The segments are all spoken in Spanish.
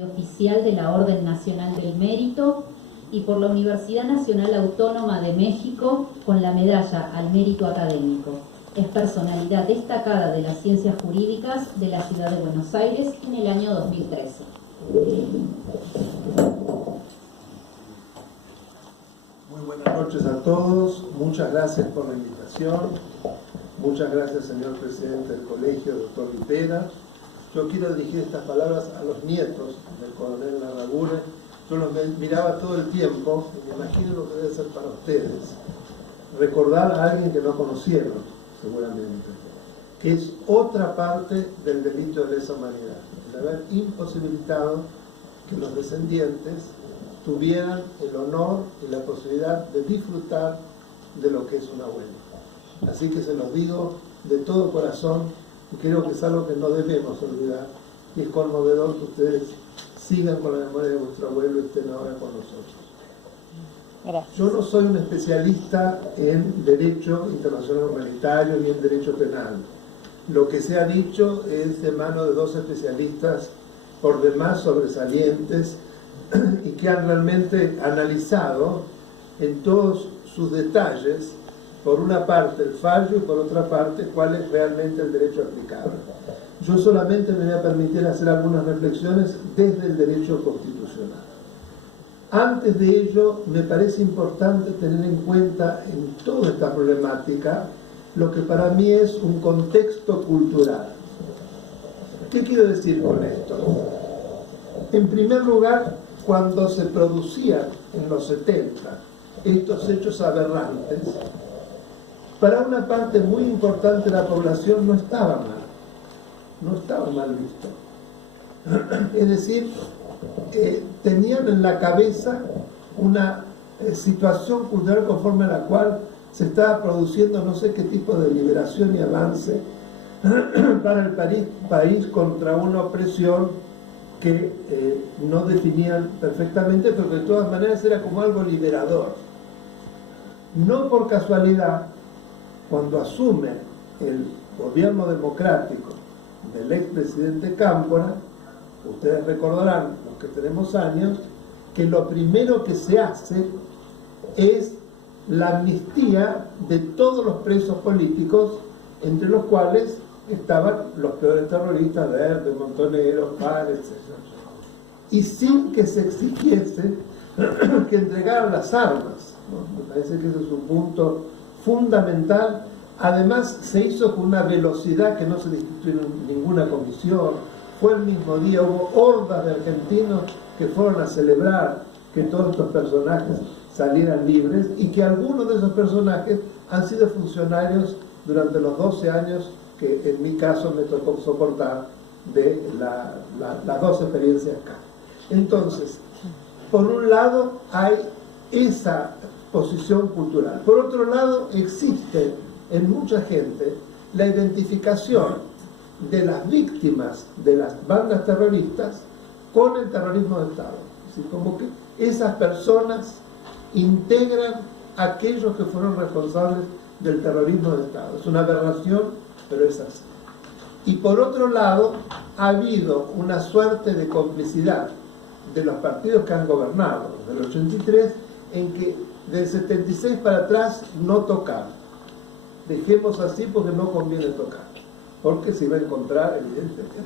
Oficial de la Orden Nacional del Mérito y por la Universidad Nacional Autónoma de México con la medalla al mérito académico. Es personalidad destacada de las ciencias jurídicas de la ciudad de Buenos Aires en el año 2013. Muy buenas noches a todos, muchas gracias por la invitación, muchas gracias señor presidente del colegio, doctor Lipera. Yo quiero dirigir estas palabras a los nietos del coronel Larragure. Yo los miraba todo el tiempo y me imagino lo que debe ser para ustedes. Recordar a alguien que no conocieron, seguramente, que es otra parte del delito de lesa humanidad, el haber imposibilitado que los descendientes tuvieran el honor y la posibilidad de disfrutar de lo que es un abuelo. Así que se los digo de todo corazón. Y creo que es algo que no debemos olvidar, y es conmovedor que ustedes sigan con la memoria de vuestro abuelo y estén ahora con nosotros. Gracias. Yo no soy un especialista en derecho internacional humanitario ni en derecho penal. Lo que se ha dicho es de mano de dos especialistas por demás sobresalientes y que han realmente analizado en todos sus detalles, por una parte el fallo y por otra parte cuál es realmente el derecho aplicable. Yo solamente me voy a permitir hacer algunas reflexiones desde el derecho constitucional. Antes de ello, me parece importante tener en cuenta en toda esta problemática lo que para mí es un contexto cultural. ¿Qué quiero decir con esto? En primer lugar, cuando se producían en los 70 estos hechos aberrantes, para una parte muy importante de la población no estaba mal visto. Es decir, tenían en la cabeza una situación cultural conforme a la cual se estaba produciendo no sé qué tipo de liberación y avance para el país contra una opresión que no definían perfectamente, pero que de todas maneras era como algo liberador. No por casualidad, cuando asume el gobierno democrático del expresidente Cámpora, ustedes recordarán, los que tenemos años, que lo primero que se hace es la amnistía de todos los presos políticos, entre los cuales estaban los peores terroristas, Verde, Montonero, Párez, etc. Y sin que se exigiese que entregaran las armas, ¿no? Me parece que ese es un punto fundamental. Además se hizo con una velocidad que no se discutió en ninguna comisión. Fue el mismo día, hubo hordas de argentinos que fueron a celebrar que todos estos personajes salieran libres y que algunos de esos personajes han sido funcionarios durante los 12 años que en mi caso me tocó soportar de las dos experiencias acá. Entonces, por un lado hay esa posición cultural. Por otro lado, existe en mucha gente la identificación de las víctimas de las bandas terroristas con el terrorismo de Estado. Así como que esas personas integran a aquellos que fueron responsables del terrorismo de Estado. Es una aberración, pero es así. Y por otro lado, ha habido una suerte de complicidad de los partidos que han gobernado desde el 83, en que del 76 para atrás no tocar. Dejemos así porque no conviene tocar, porque se iba a encontrar evidentemente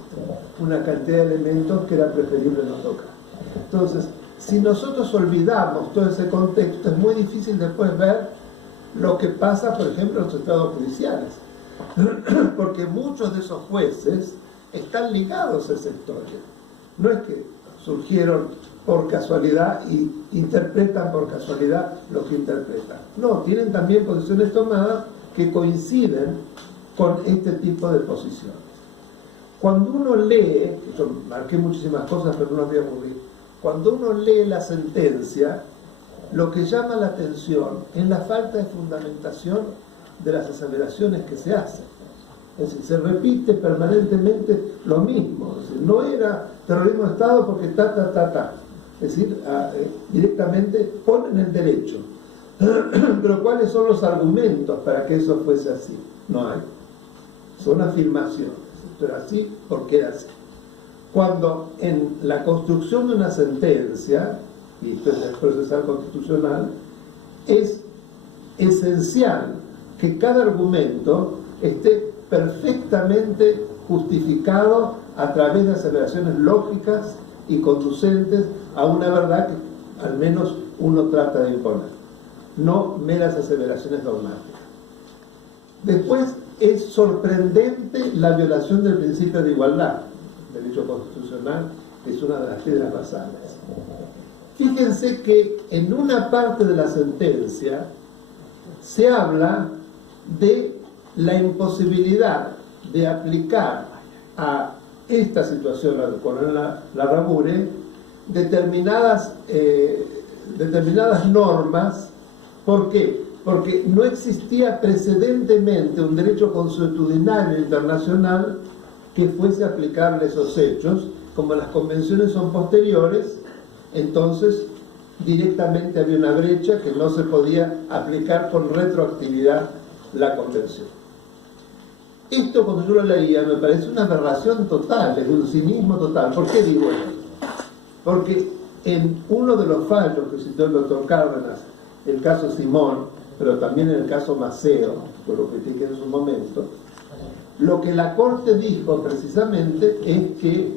una cantidad de elementos que era preferible no tocar. Entonces, si nosotros olvidamos todo ese contexto, es muy difícil después ver lo que pasa, por ejemplo, en los estados judiciales, porque muchos de esos jueces están ligados a esa historia. No es que surgieron por casualidad y interpretan por casualidad lo que interpretan. No, tienen también posiciones tomadas que coinciden con este tipo de posiciones. Cuando uno lee, yo marqué muchísimas cosas pero no las voy a aburrir, cuando uno lee la sentencia, lo que llama la atención es la falta de fundamentación de las aseveraciones que se hacen. Es decir, se repite permanentemente lo mismo. Es decir, no era terrorismo de Estado porque Es decir, directamente ponen el derecho. Pero ¿cuáles son los argumentos para que eso fuese así? No hay. Son afirmaciones. Esto era así porque era así. cuando en la construcción de una sentencia, y esto es el procesal constitucional, es esencial que cada argumento esté perfectamente justificado a través de aseveraciones lógicas y conducentes a una verdad que al menos uno trata de imponer, no meras aseveraciones dogmáticas. Después, es sorprendente la violación del principio de igualdad. El derecho constitucional es una de las piedras basales. Fíjense que en una parte de la sentencia se habla de la imposibilidad de aplicar a esta situación, la del coronel Larrabure, determinadas normas. ¿Por qué? Porque no existía precedentemente un derecho consuetudinario internacional que fuese aplicable a esos hechos. Como las convenciones son posteriores, entonces directamente había una brecha que no se podía aplicar con retroactividad la convención. Esto, cuando yo lo leía, me parece una aberración total, es un cinismo total. ¿Por qué digo esto? Porque en uno de los fallos que citó el doctor Cárdenas, el caso Simón, pero también en el caso Maceo, que lo critiqué en su momento, lo que la Corte dijo precisamente es que,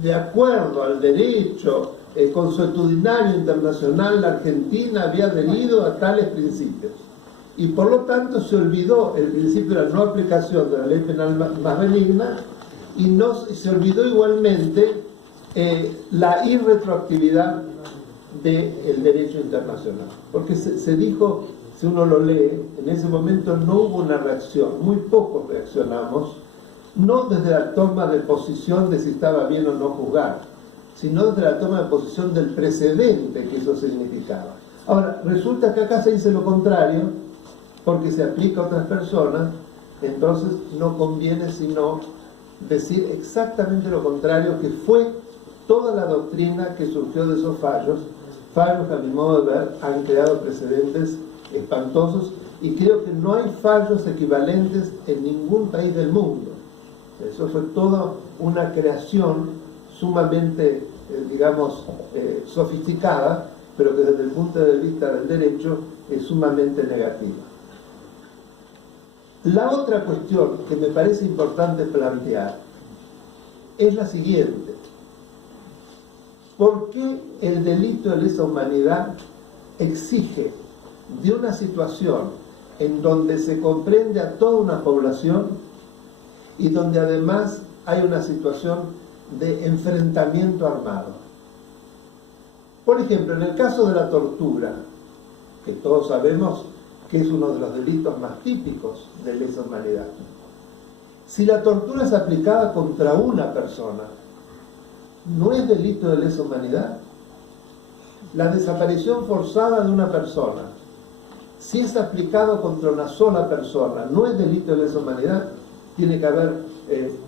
de acuerdo al derecho consuetudinario internacional, la Argentina había adherido a tales principios. Y por lo tanto se olvidó el principio de la no aplicación de la ley penal más benigna y se olvidó igualmente la irretroactividad del derecho internacional. Porque se dijo, si uno lo lee, en ese momento no hubo una reacción, muy pocos reaccionamos, no desde la toma de posición de si estaba bien o no juzgar, sino desde la toma de posición del precedente que eso significaba. Ahora, resulta que acá se dice lo contrario, porque se aplica a otras personas, entonces no conviene sino decir exactamente lo contrario, que fue toda la doctrina que surgió de esos fallos que a mi modo de ver han creado precedentes espantosos, y creo que no hay fallos equivalentes en ningún país del mundo. Eso fue toda una creación sumamente, sofisticada, pero que desde el punto de vista del derecho es sumamente negativa. La otra cuestión que me parece importante plantear es la siguiente. ¿Por qué el delito de lesa humanidad exige de una situación en donde se comprende a toda una población y donde además hay una situación de enfrentamiento armado? Por ejemplo, en el caso de la tortura, que todos sabemos que es uno de los delitos más típicos de lesa humanidad, si la tortura es aplicada contra una persona, ¿no es delito de lesa humanidad? La desaparición forzada de una persona, si es aplicado contra una sola persona, ¿no es delito de lesa humanidad? Tiene que haber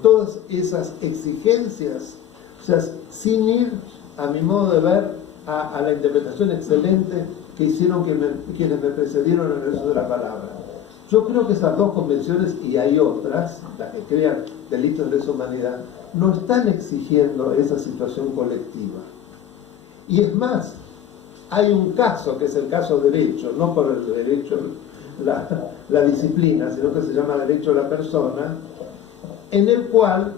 todas esas exigencias, o sea, sin ir, a mi modo de ver, a la interpretación excelente que hicieron quienes me precedieron en el uso de la palabra. Yo creo que esas dos convenciones, y hay otras, las que crean delitos de lesa humanidad, no están exigiendo esa situación colectiva. Y es más, hay un caso, que es el caso derecho, no por el derecho, la disciplina, sino que se llama derecho a la persona, en el cual,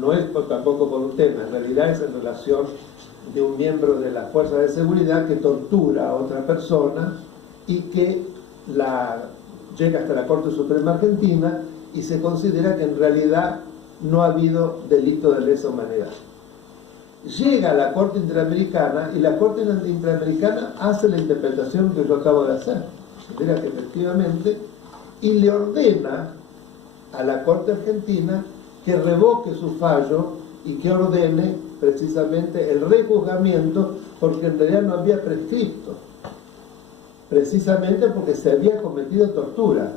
no es tampoco por un tema, en realidad es en relación de un miembro de la fuerza de seguridad que tortura a otra persona y que llega hasta la Corte Suprema Argentina y se considera que en realidad no ha habido delito de lesa humanidad. Llega a la Corte Interamericana y la Corte Interamericana hace la interpretación que yo acabo de hacer, considera que efectivamente, y le ordena a la Corte Argentina que revoque su fallo y que ordene precisamente el rejuzgamiento, porque en realidad no había prescripto, precisamente porque se había cometido tortura,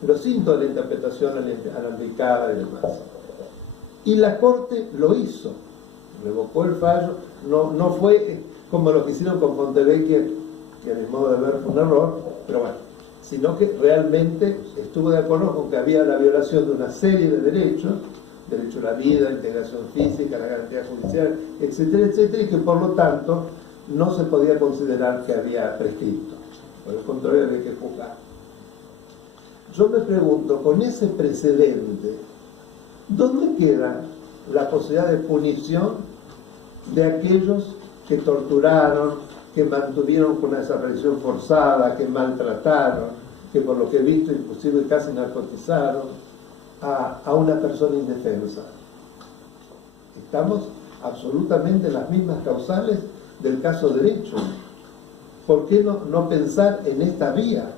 pero sin toda la interpretación alambicada y demás. Y la Corte lo hizo, revocó el fallo, no fue como lo que hicieron con Fontevecchia, que a mi modo de ver fue un error, pero bueno, sino que realmente estuvo de acuerdo con que había la violación de una serie de derechos, derecho a la vida, integración física, la garantía judicial, etcétera, etcétera, y que por lo tanto no se podía considerar que había prescripto. Por el contrario, había que juzgar. Yo me pregunto, con ese precedente, ¿dónde queda la posibilidad de punición de aquellos que torturaron, que mantuvieron con una desaparición forzada, que maltrataron, que por lo que he visto inclusive casi narcotizaron a una persona indefensa? Estamos absolutamente en las mismas causales del caso derecho. ¿Por qué no pensar en esta vía?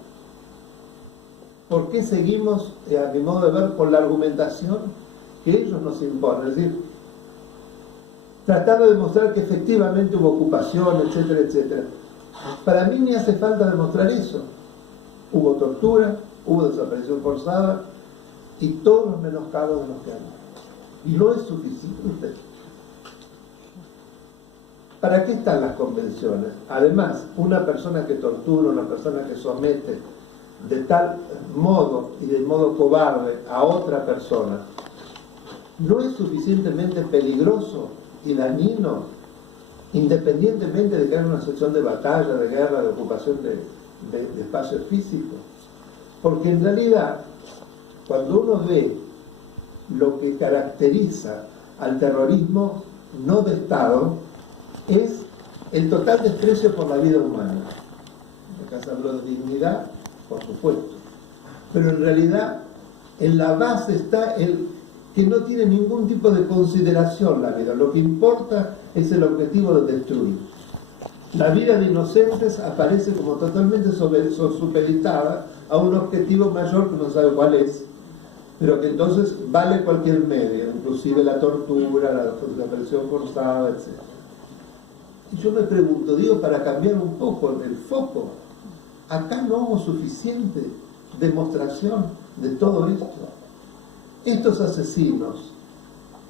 ¿Por qué seguimos, a mi modo de ver, con la argumentación que ellos nos imponen? Es decir, tratando de demostrar que efectivamente hubo ocupación, etcétera, etcétera. Para mí ni hace falta demostrar eso. Hubo tortura, hubo desaparición forzada y todos los menoscabos de los que hay. Y no es suficiente. ¿Para qué están las convenciones? Además, una persona que tortura, una persona que somete de tal modo y de modo cobarde a otra persona, ¿no es suficientemente peligroso y dañino, independientemente de que haya una situación de batalla, de guerra, de ocupación de espacios físicos? Porque en realidad, cuando uno ve lo que caracteriza al terrorismo no de Estado, es el total desprecio por la vida humana. Acá se habló de dignidad, por supuesto, pero en realidad en la base está el que no tiene ningún tipo de consideración la vida. Lo que importa es el objetivo de destruir. La vida de inocentes aparece como totalmente supeditada a un objetivo mayor que no sabe cuál es, pero que entonces vale cualquier medio, inclusive la tortura, la desaparición forzada, etc. Y yo me pregunto, digo, para cambiar un poco el foco, acá no hubo suficiente demostración de todo esto. Estos asesinos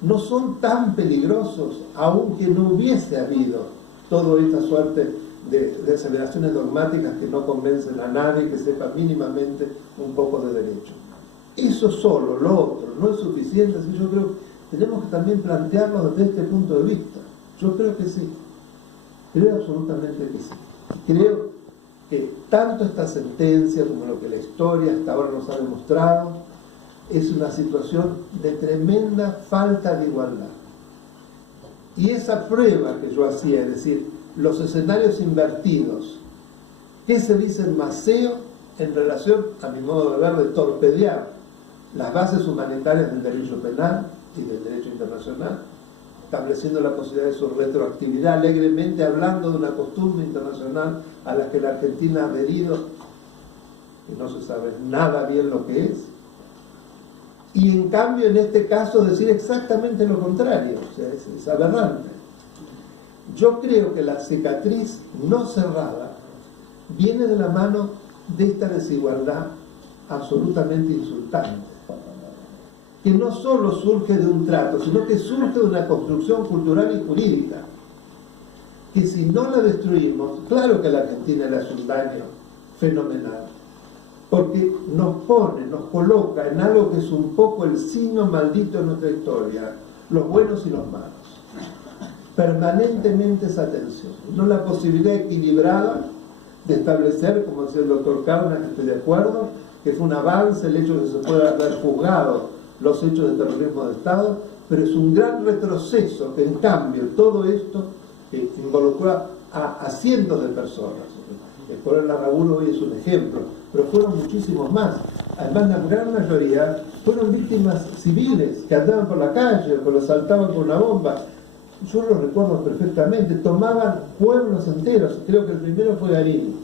no son tan peligrosos, aunque no hubiese habido toda esta suerte de aseveraciones dogmáticas que no convencen a nadie que sepa mínimamente un poco de derecho. Eso solo, lo otro, no es suficiente. Así yo creo que tenemos que también plantearlo desde este punto de vista. Yo creo que sí. Creo absolutamente que sí. Creo que tanto esta sentencia como lo que la historia hasta ahora nos ha demostrado es una situación de tremenda falta de igualdad. Y esa prueba que yo hacía, es decir, los escenarios invertidos, ¿qué se dice en Maceo en relación, a mi modo de ver, de torpedear las bases humanitarias del derecho penal y del derecho internacional, estableciendo la posibilidad de su retroactividad, alegremente hablando de una costumbre internacional a la que la Argentina ha adherido, y no se sabe nada bien lo que es? Y en cambio, en este caso, decir exactamente lo contrario. O sea, es aberrante. Yo creo que la cicatriz no cerrada viene de la mano de esta desigualdad absolutamente insultante, que no solo surge de un trato, sino que surge de una construcción cultural y jurídica, que si no la destruimos, claro que a la Argentina le hace un daño fenomenal, porque nos pone, nos coloca en algo que es un poco el signo maldito de nuestra historia, los buenos y los malos. Permanentemente esa tensión, no la posibilidad equilibrada de establecer, como decía el doctor Carna, que estoy de acuerdo, que fue un avance el hecho de que se pueda haber juzgado los hechos de terrorismo de Estado, pero es un gran retroceso que en cambio todo esto que involucró a cientos de personas. El coronel Larraburu hoy es un ejemplo, pero fueron muchísimos más. Además, la gran mayoría fueron víctimas civiles que andaban por la calle, o los saltaban con una bomba. Yo lo recuerdo perfectamente, tomaban pueblos enteros. Creo que el primero fue Garín,